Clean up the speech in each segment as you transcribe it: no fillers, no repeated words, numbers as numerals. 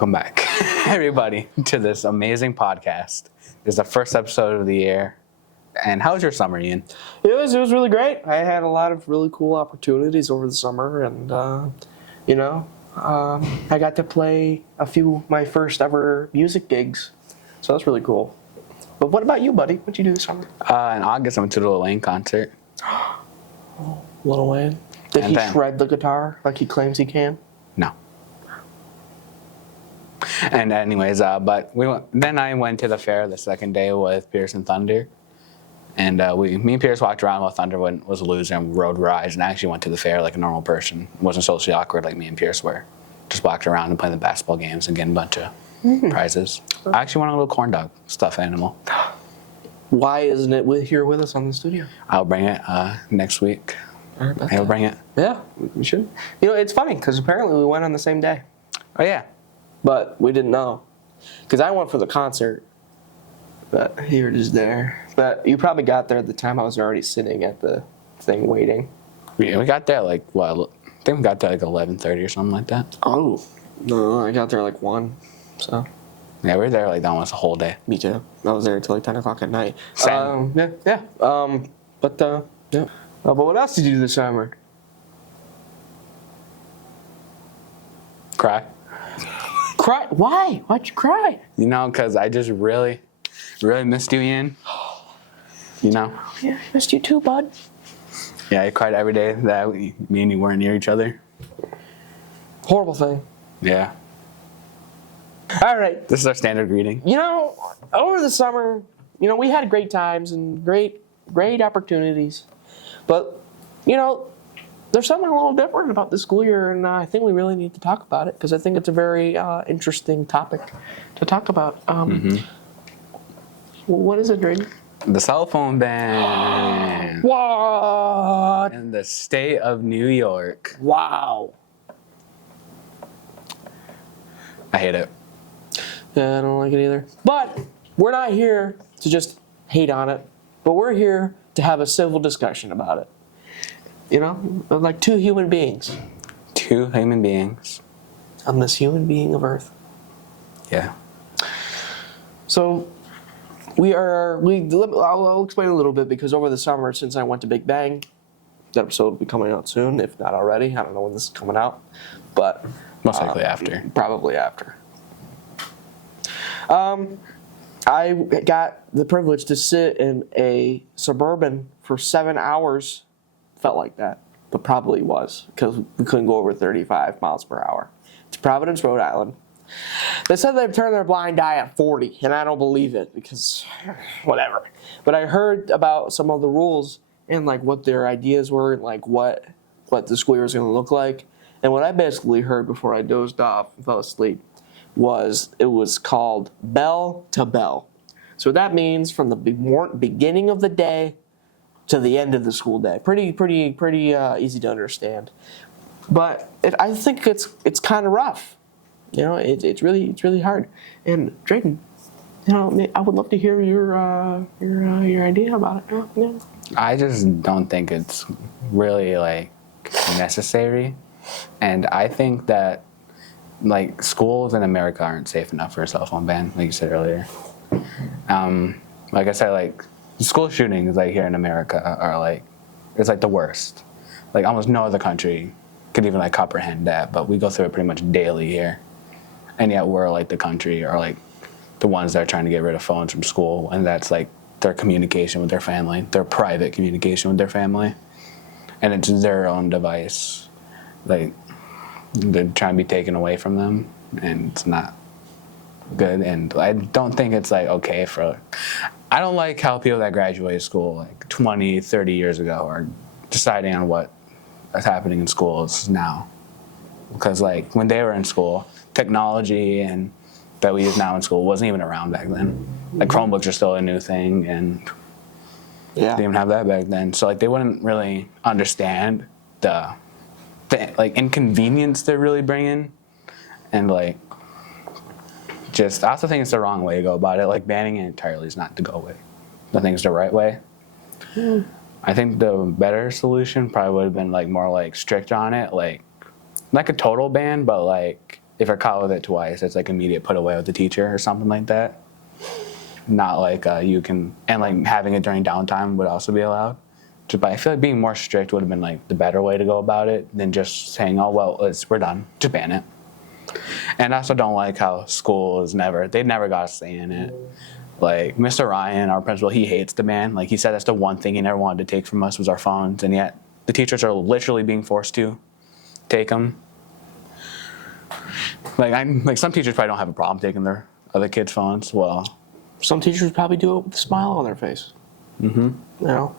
Welcome back, everybody, to this amazing podcast. It's the first episode of the year. And how was your summer, Ian? It was really great. I had a lot of really cool opportunities over the summer, and I got to play a few of my first ever music gigs, so that's really cool. But what about you, buddy? What'd you do this summer? In August, I went to the Lil Wayne concert. Oh, Lil Wayne? Did he shred the guitar like he claims he can? No. And anyways, then I went to the fair the second day with Pierce and Thunder. And me and Pierce walked around while Thunder was a loser and rode rides, and I actually went to the fair like a normal person. It wasn't socially awkward like me and Pierce were. Just walked around and played the basketball games and getting a bunch of prizes. I actually won a little corn dog stuffed animal. Why isn't it here with us on the studio? I'll bring it next week. I'll bring it. Yeah, we should. You know, it's funny because apparently we went on the same day. Oh, yeah. But we didn't know. Because I went for the concert. But you were just there. But you probably got there at the time I was already sitting at the thing waiting. Yeah, we got there like, I think we got there like 11:30 or something like that. Oh. No, I got there like 1. So. Yeah, we were there like almost a whole day. Me too. I was there until like 10 o'clock at night. Same. Yeah. But what else did you do this summer? Cry. Cry? Why? Why'd you cry? You know, because I just really missed you, Ian. You know? Yeah, I missed you too, bud. Yeah, I cried every day that me and you weren't near each other. Horrible thing. Yeah. All right. This is our standard greeting. You know, over the summer, we had great times and great opportunities. But, there's something a little different about this school year, and I think we really need to talk about it because I think it's a very interesting topic to talk about. What is it, Dredin? The cell phone ban. What? In the state of New York. Wow. I hate it. Yeah, I don't like it either. But we're not here to just hate on it, but we're here to have a civil discussion about it. Like two human beings. Two human beings. On this human being of Earth. Yeah. So I'll explain a little bit because over the summer, since I went to Big Bang, that episode will be coming out soon, if not already. I don't know when this is coming out, but most likely after. Probably after. I got the privilege to sit in a Suburban for 7 hours. Felt like that, but probably was because we couldn't go over 35 miles per hour. To Providence, Rhode Island. They said they'd turn their blind eye at 40, and I don't believe it because whatever. But I heard about some of the rules and like what their ideas were and like what the school year was going to look like. And what I basically heard before I dozed off and fell asleep was it was called bell to bell. So that means from the beginning of the day to the end of the school day. Pretty easy to understand. But I think it's kind of rough. It's really hard. And Dredin, I would love to hear your idea about it. Yeah. I just don't think it's really like necessary, and I think that like schools in America aren't safe enough for a cell phone ban, like you said earlier. Like I said, like school shootings like here in America are like it's like the worst. Like almost no other country could even like comprehend that, but we go through it pretty much daily here. And yet we're like the country or like the ones that are trying to get rid of phones from school, and that's like their communication with their family, their private communication with their family. And it's their own device. Like they're trying to be taken away from them, and it's not good. And I don't think it's like okay I don't like how people that graduated school like 20, 30 years ago are deciding on what is happening in schools now. Because like when they were in school, technology and that we use now in school wasn't even around back then. Like Chromebooks are still a new thing, and they didn't even have that back then. So like they wouldn't really understand the like inconvenience they're really bringing, and like just I also think it's the wrong way to go about it. Like banning it entirely is not the go way. I think it's the right way. I think the better solution probably would have been like more like strict on it, like a total ban, but like if you're caught with it twice, it's like immediate put away with the teacher or something like that. Not like you can, and like having it during downtime would also be allowed. But I feel like being more strict would have been like the better way to go about it than just saying, oh, well, we're done. Just ban it. And I also don't like how school is they never got a say in it. Like Mr. Ryan, our principal, he hates the ban. Like he said that's the one thing he never wanted to take from us was our phones. And yet the teachers are literally being forced to take them. Like some teachers probably don't have a problem taking their other kids' phones. Well, some teachers probably do it with a smile on their face. Mm-hmm. You know,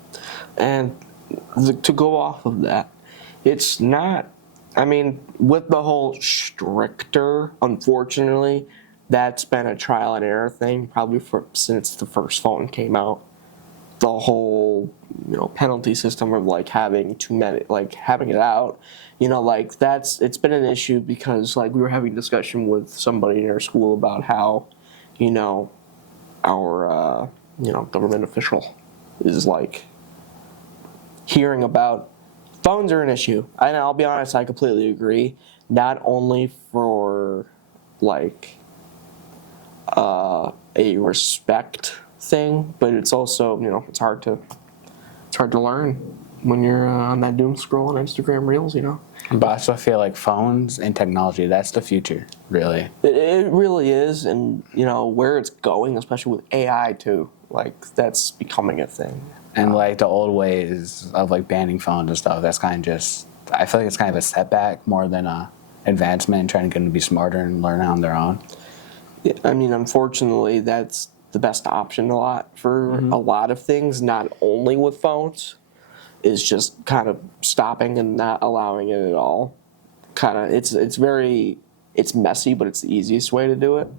and to go off of that, it's not. I mean, with the whole stricter, unfortunately, that's been a trial and error thing probably since the first phone came out. The whole, penalty system of like having too many, like having it out, like it's been an issue because like we were having a discussion with somebody in our school about how, our government official is like hearing about phones are an issue. And I'll be honest, I completely agree. Not only for like a respect thing, but it's also it's hard to learn when you're on that doom scroll on Instagram Reels. But I also feel like phones and technology, that's the future, really. It really is, and where it's going, especially with AI too. Like that's becoming a thing. And like the old ways of like banning phones and stuff, that's kind of just, I feel like it's kind of a setback more than a advancement, trying to get them to be smarter and learn on their own. Yeah, I mean, unfortunately, that's the best option a lot for a lot of things, not only with phones, is just kind of stopping and not allowing it at all. Kind of, it's messy, but it's the easiest way to do it.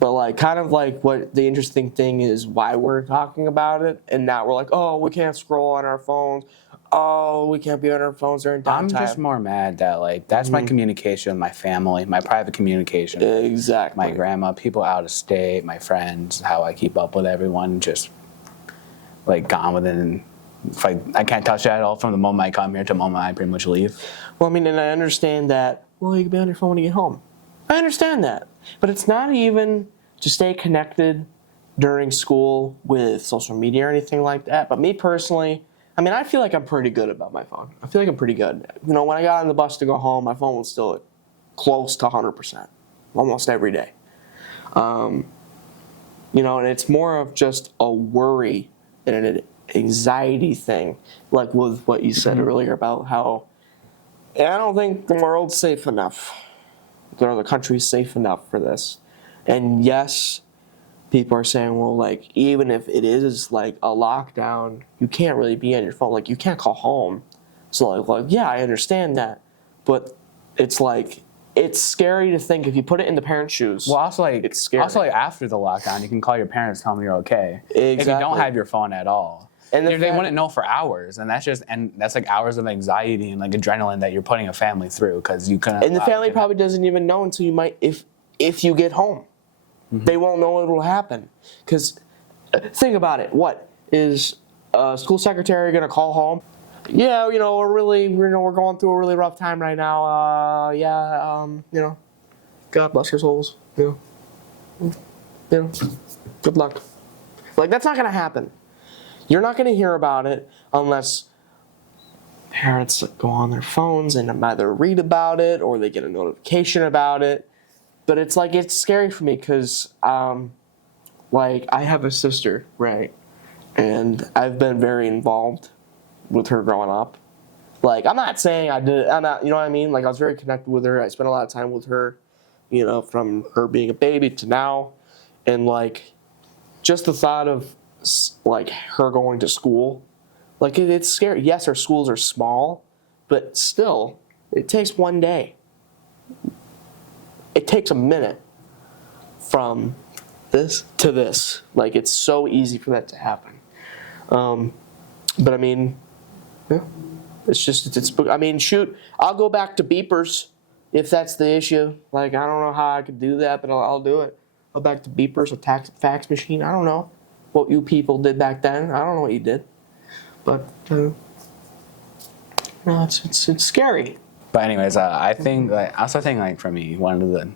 But like, kind of like what the interesting thing is why we're talking about it, and now we're like, oh, we can't scroll on our phones. Oh, we can't be on our phones during downtime. I'm just more mad that like that's my communication with my family, my private communication. Exactly. My grandma, people out of state, my friends, how I keep up with everyone, just like gone within. I can't touch that at all from the moment I come here to the moment I pretty much leave. Well, I mean, and I understand that. Well, you can be on your phone when you get home. I understand that, but it's not even to stay connected during school with social media or anything like that. But me personally, I mean, I feel like I'm pretty good about my phone. I feel like I'm pretty good. When I got on the bus to go home, my phone was still at close to 100%, almost every day. And it's more of just a worry and an anxiety thing, like with what you said earlier about how I don't think the world's safe enough. The country's safe enough for this. And yes, people are saying, well, like, even if it is like a lockdown, you can't really be on your phone. Like, you can't call home. So, like yeah, I understand that. But it's like, it's scary to think if you put it in the parents' shoes. Well, also like, it's scary. Also, like, after the lockdown, you can call your parents, tell them you're okay. Exactly. If you don't have your phone at all. And they wouldn't know for hours, and that's like hours of anxiety and like adrenaline that you're putting a family through because you couldn't. And the family probably doesn't even know until you might, if you get home, they won't know it will happen. Because think about it, what is a school secretary gonna call home? Yeah, we're going through a really rough time right now. God bless your souls. Good luck. Like that's not gonna happen. You're not going to hear about it unless parents go on their phones and either read about it or they get a notification about it. But it's like, it's scary for me because, like, I have a sister, right? And I've been very involved with her growing up. Like, I'm not saying I'm not, you know what I mean? Like, I was very connected with her. I spent a lot of time with her, from her being a baby to now. And, like, just the thought of, like her going to school, like it's scary. Yes, our schools are small, but still, it takes one day. It takes a minute from this to this. Like it's so easy for that to happen. But I mean, yeah, I mean, shoot, I'll go back to beepers if that's the issue. Like I don't know how I could do that, but I'll do it. I'll back to beepers or fax machine. I don't know what you people did back then. I don't know what you did, but no, it's scary. But anyways, I think I also think like for me, one of the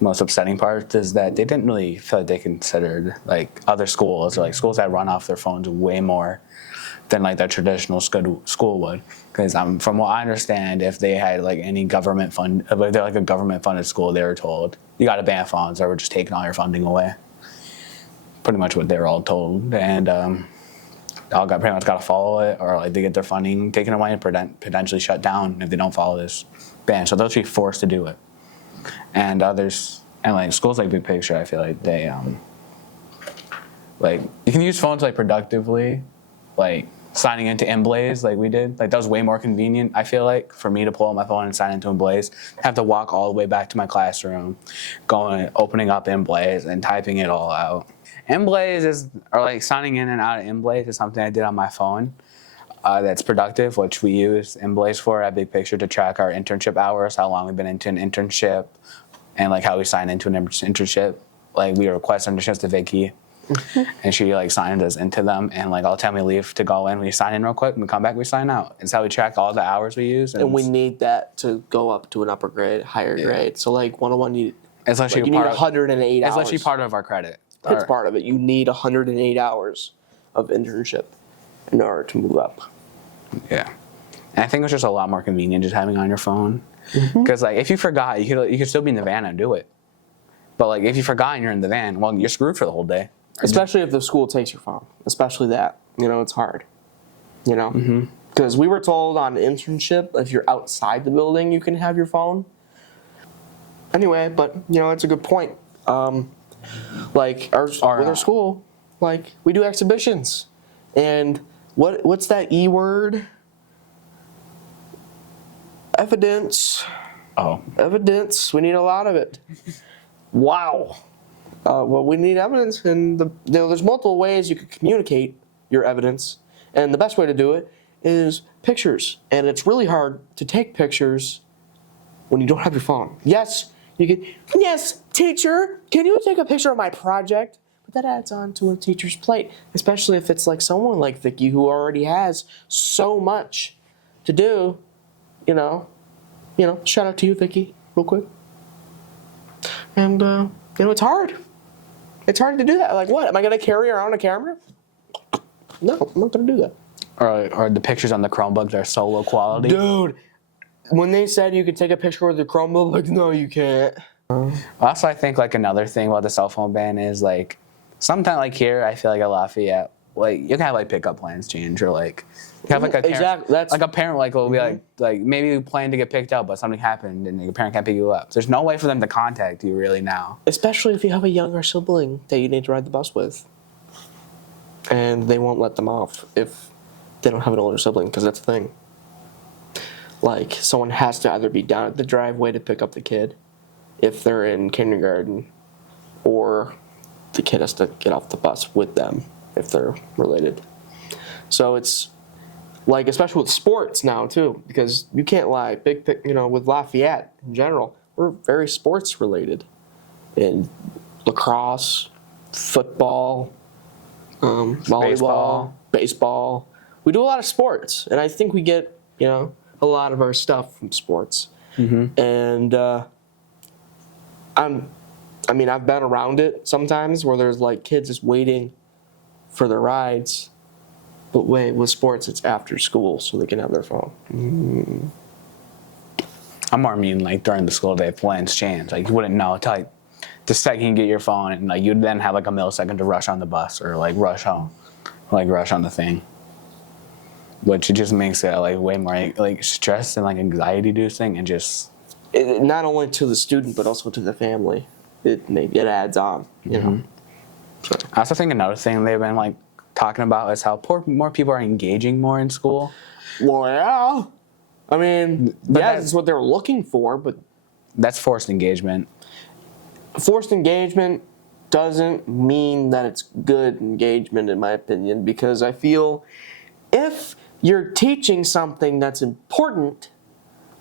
most upsetting parts is that they didn't really feel like they considered like other schools or like schools that run off their phones way more than like their traditional school would. Because from what I understand, if they had like any government fund, if they're like a government funded school, they were told you got to ban phones or we're just taking all your funding away. Pretty much what they were all told, and all got pretty much got to follow it, or like they get their funding taken away and potentially shut down if they don't follow this ban. So they'll be forced to do it. And others, and like schools like Big Picture, I feel like they like you can use phones like productively, like signing into Emblaze like we did. Like that was way more convenient, I feel like, for me to pull out my phone and sign into Emblaze. Have to walk all the way back to my classroom, opening up Emblaze and typing it all out. Emblaze or like signing in and out of Emblaze is something I did on my phone. That's productive, which we use Emblaze for at Big Picture to track our internship hours, how long we've been into an internship, and like how we sign into an internship. Like we request internships to Vicky, and she like signs us into them. And like all the time we leave to go in, we sign in real quick, and we come back, we sign out. It's how we track all the hours we use. And we need that to go up to an upper grade, higher grade. So like 101, you need 108 hours. It's actually part of our credit. It's part of it. You need 108 hours of internship in order to move up. Yeah, and I think it's just a lot more convenient just having it on your phone. Because like if you forgot, you could still be in the van and do it. But like if you forgot and you're in the van, well, you're screwed for the whole day. Especially if the school takes your phone. Especially that. You know, it's hard. You know? Because we were told on internship, if you're outside the building, you can have your phone. Anyway, but, you know, it's a good point. Like, with our school, like, we do exhibitions. And what's that E word? Evidence. Oh. Evidence. We need a lot of it. Wow. Well, we need evidence, and there's multiple ways you could communicate your evidence. And the best way to do it is pictures. And it's really hard to take pictures when you don't have your phone. Yes, you can. Yes, teacher, can you take a picture of my project? But that adds on to a teacher's plate, especially if it's like someone like Vicky who already has so much to do. You know, shout out to you, Vicky, real quick. And it's hard. It's hard to do that. Like, what? Am I gonna carry around a camera? No, I'm not gonna do that. Or the pictures on the Chromebooks are so low quality. Dude, when they said you could take a picture with the Chromebook, like, no, you can't. Also, I think like another thing about the cell phone ban is like, sometimes like here, I feel like at Lafayette, like you can have like pickup plans change or like you have like a parent, like a parent like will be like maybe you plan to get picked up, but something happened and your parent can't pick you up. There's no way for them to contact you really now. Especially if you have a younger sibling that you need to ride the bus with, and they won't let them off if they don't have an older sibling, because that's the thing. Like someone has to either be down at the driveway to pick up the kid if they're in kindergarten, or the kid has to get off the bus with them if they're related. So it's like, especially with sports now too, because you can't lie. With Lafayette in general, we're very sports related. In lacrosse, football, volleyball, baseball. We do a lot of sports, and I think we get a lot of our stuff from sports. And I've been around it sometimes where there's like kids just waiting for their rides. But wait, with sports, it's after school, so they can have their phone. I'm more mean like during the school day, plans change. Like you wouldn't know until like the second you get your phone, and like you'd then have like a millisecond to rush on the bus or like rush home, or, like rush on the thing. Which it just makes it like way more like stress and like anxiety inducing, and just not only to the student but also to the family. It adds on, you know. So. I also think another thing they've been like talking about is how more people are engaging more in school. Well, yeah. I mean, that's what they're looking for, but that's forced engagement. Forced engagement doesn't mean that it's good engagement, in my opinion, because I feel if you're teaching something that's important,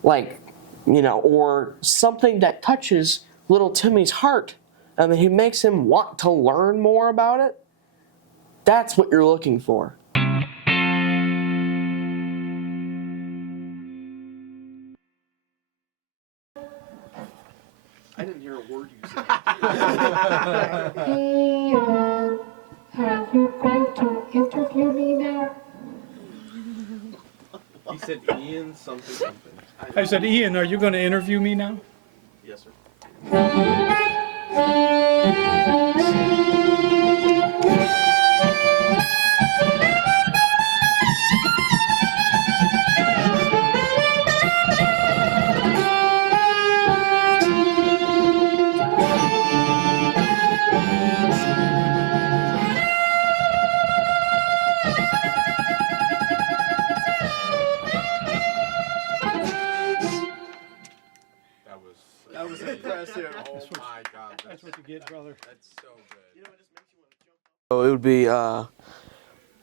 like, or something that touches little Timmy's heart, and he makes him want to learn more about it, that's what you're looking for. I didn't hear a word you said. Ian, are you going to interview me now? He said Ian something something. I said, Ian, are you going to interview me now? Yes, sir. That was impressive. Oh my God. That's what you get, brother. That's so good. So it would be,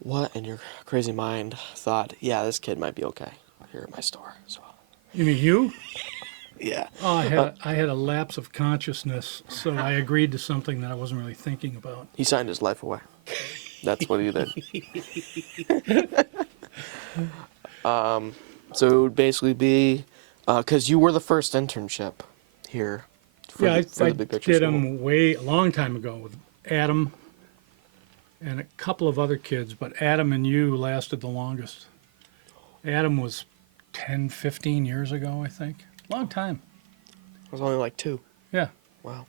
what in your crazy mind thought, yeah, this kid might be okay here at my store as well. You mean you? Yeah. Oh, I had a lapse of consciousness, so I agreed to something that I wasn't really thinking about. He signed his life away. That's what he did. So it would basically be, because you were the first internship here for, Yeah, for I the Big Picture did School. them a long time ago with Adam and a couple of other kids, but Adam and you lasted the longest. Adam was 10, 15 years ago, I think. Long time. It was only like 2. Yeah. Wow.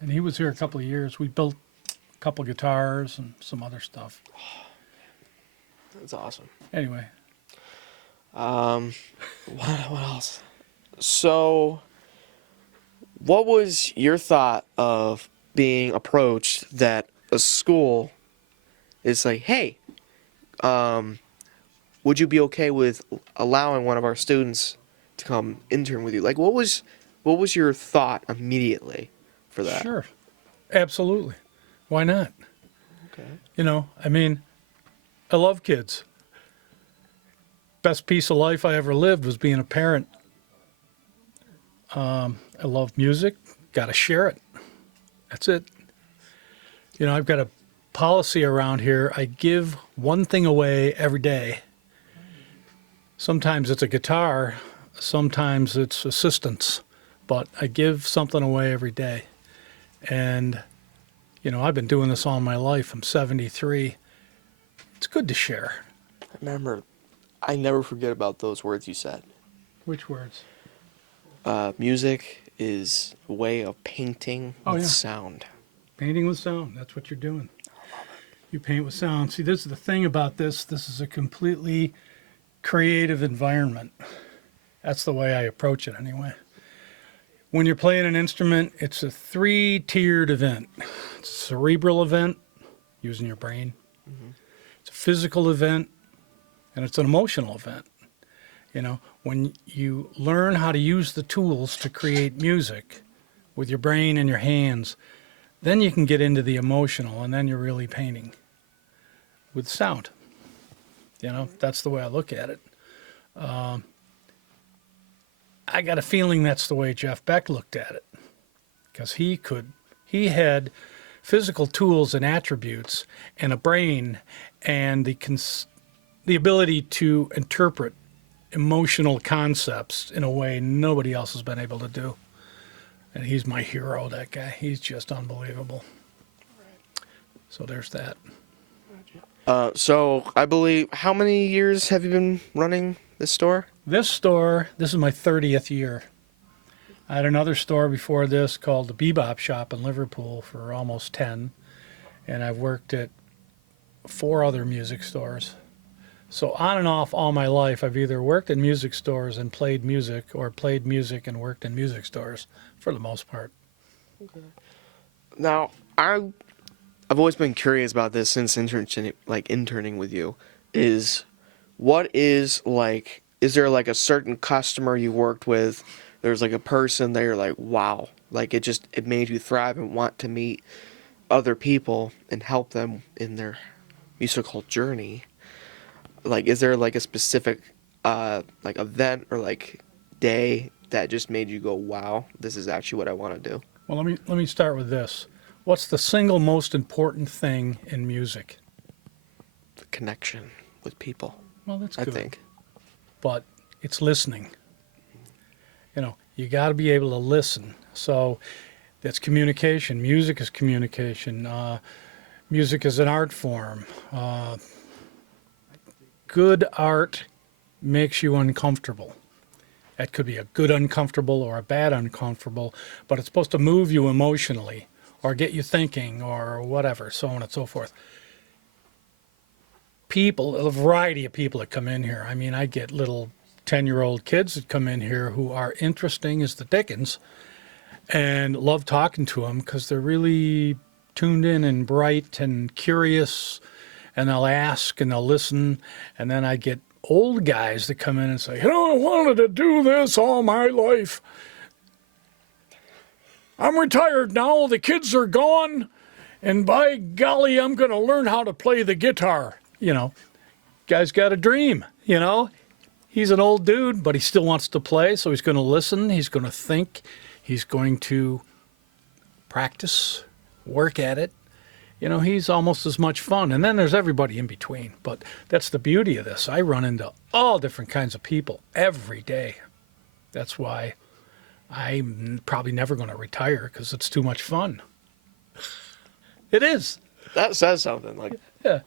And he was here a couple of years. We built a couple guitars and some other stuff. That's awesome. Anyway, What else? So, what was your thought of being approached that a school is like, hey, would you be okay with allowing one of our students to come intern with you? Like, what was your thought immediately for that? sure. Absolutely. Why not? Okay. You know, I mean, I love kids. Best piece of life I ever lived was being a parent. I love music. Got to share it. That's it. You know, I've got a policy around here. I give one thing away every day. Sometimes it's a guitar. Sometimes it's assistance. But I give something away every day. And, you know, I've been doing this all my life. I'm 73. It's good to share. I remember, I never forget about those words you said. Which words? Music is a way of painting Oh, with yeah. sound. Painting with sound. That's what you're doing. You paint with sound. See, this is the thing about this. This is a completely creative environment. That's the way I approach it anyway. When you're playing an instrument, it's a 3-tiered event. It's a cerebral event, using your brain. It's a physical event, and it's an emotional event. You know, when you learn how to use the tools to create music with your brain and your hands, then you can get into the emotional, and then you're really painting with sound. You know, that's the way I look at it. I got a feeling that's the way Jeff Beck looked at it, because he had physical tools and attributes and a brain and the ability to interpret emotional concepts in a way nobody else has been able to do. And he's my hero, that guy. He's just unbelievable. So there's that. So I believe, how many years have you been running this store? This store, this is my 30th year. I had another store before this called the Bebop Shop in Liverpool for almost 10. And I've worked at 4 other music stores. So on and off all my life, I've either worked in music stores and played music, or played music and worked in music stores for the most part. Now, I've always been curious about this since interning with you. Is there like a certain customer you worked with? There's like a person that you're like, wow, like it made you thrive and want to meet other people and help them in their musical journey. Like, is there like a specific like event or like day that just made you go, wow, this is actually what I want to do? Well, let me start with this. What's the single most important thing in music? The connection with people. Well, that's I good. think. But it's listening. You know, You got to be able to listen. So that's communication. Music is communication. Music is an art form. Good art makes you uncomfortable. That could be a good uncomfortable or a bad uncomfortable, but it's supposed to move you emotionally or get you thinking or whatever, so on and so forth. People, a variety of people that come in here. I mean, I get little 10-year-old kids that come in here who are interesting as the dickens and love talking to them because they're really tuned in and bright and curious, and they'll ask and they'll listen. And then I get old guys that come in and say, I wanted to do this all my life. I'm retired now, the kids are gone, and by golly, I'm going to learn how to play the guitar. Guy's got a dream, He's an old dude, but he still wants to play, so he's going to listen, he's going to think, he's going to practice, work at it. He's almost as much fun. And then there's everybody in between. But that's the beauty of this. I run into all different kinds of people every day. That's why I'm probably never going to retire, because it's too much fun. It is. That says something. Yeah.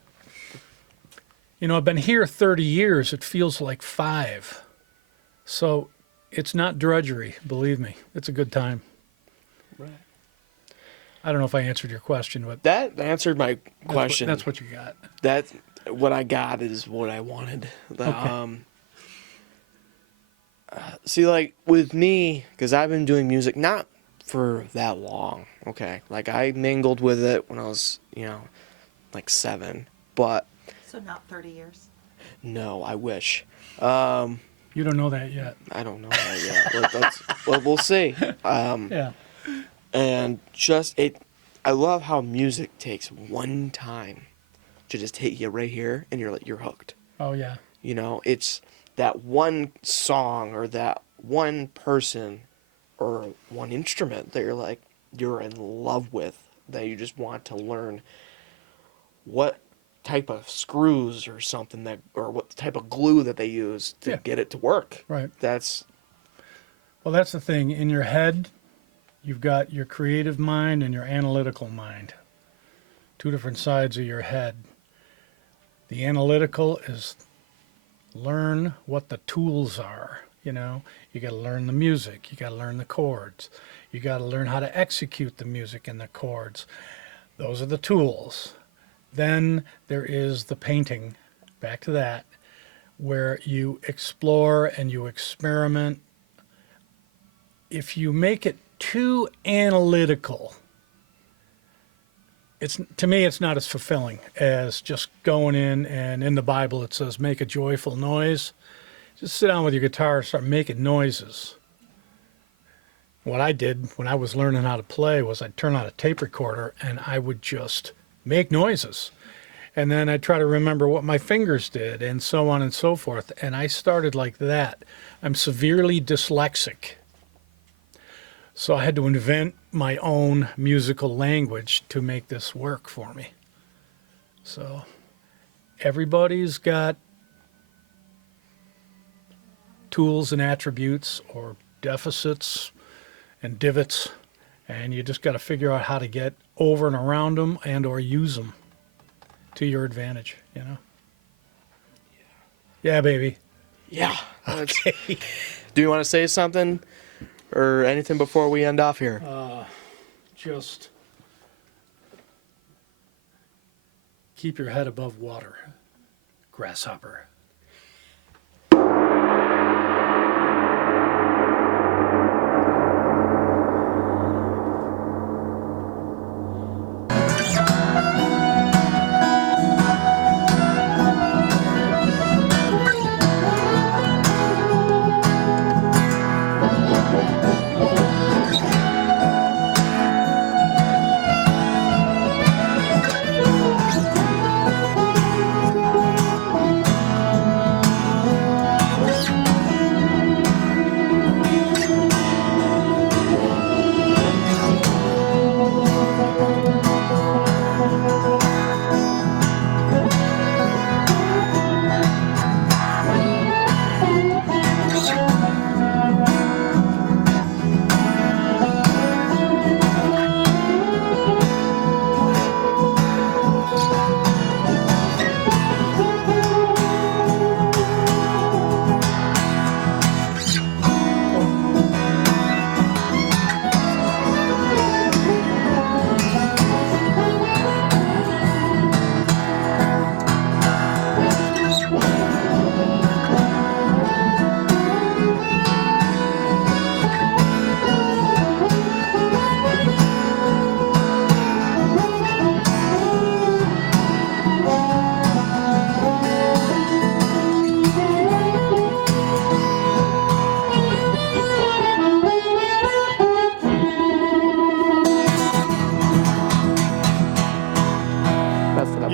I've been here 30 years. It feels like 5. So it's not drudgery, believe me. It's a good time. Right. I don't know if I answered your question, but That answered my question. That's what you got. That what I got is what I wanted. Okay. See, with me, because I've been doing music not for that long. Okay, I mingled with it when I was 7, but So not 30 years. no, I wish. You don't know that yet. I don't know that yet. Well, we'll see. Yeah. And I love how music takes one time to just hit you right here, and you're hooked. Oh, yeah. It's that one song or that one person or one instrument that you're in love with, that you just want to learn what type of screws or something or what type of glue that they use to get it to work. Right. That's the thing. In your head, you've got your creative mind and your analytical mind. 2 different sides of your head. The analytical is learn what the tools are. You got to learn the music. You got to learn the chords. You got to learn how to execute the music and the chords. Those are the tools. Then there is the painting, back to that, where you explore and you experiment. If you make it too analytical, to me it's not as fulfilling as just going in, and in the Bible it says make a joyful noise. Just sit down with your guitar and start making noises. What I did when I was learning how to play was I'd turn on a tape recorder and I would just make noises. And then I'd try to remember what my fingers did, and so on and so forth. And I started like that. I'm severely dyslexic. So I had to invent my own musical language to make this work for me. So everybody's got tools and attributes or deficits and divots, and you just got to figure out how to get over and around them and or use them to your advantage, Yeah, baby. yeah. Okay. Do you want to say something or anything before we end off here? Just keep your head above water, grasshopper.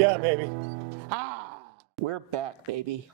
Yeah, baby. We're back, baby.